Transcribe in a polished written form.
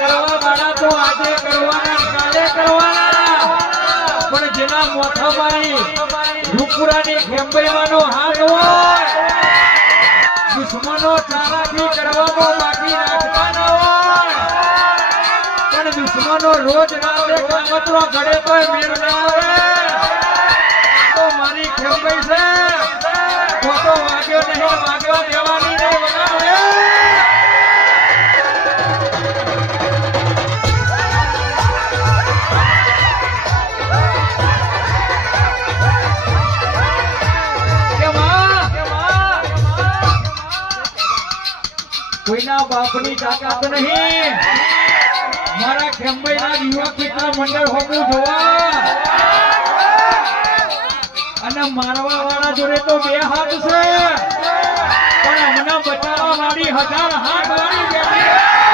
કરવા વાળા તો આજે કરવાના કાલે કરવાના પણ જેના મોથામાં રૂપુરાની ખેંભાઈમાંનો હાથ હોય દુશ્મનો ચાલાકી કરવામાં બાકી રાખતા ન હોય પણ દુશ્મનો રોજ રાતે કામતરો ઘડે તો મેળ ના આવે તો મારી ખેંભાઈ છે ખોટો વાગ્યો નહીં વાગવા દેવાની નહીં વગાડે કોઈના બાપની તાકાત નહીં મારા ખેંભાઈના યુવક મિત્ર મંડળ હોવું જોવા અને મારવા વાળા જોડે તો બે હાથ છે પણ હમણાં બચાવવા વાળી 1000 હાથ વાળી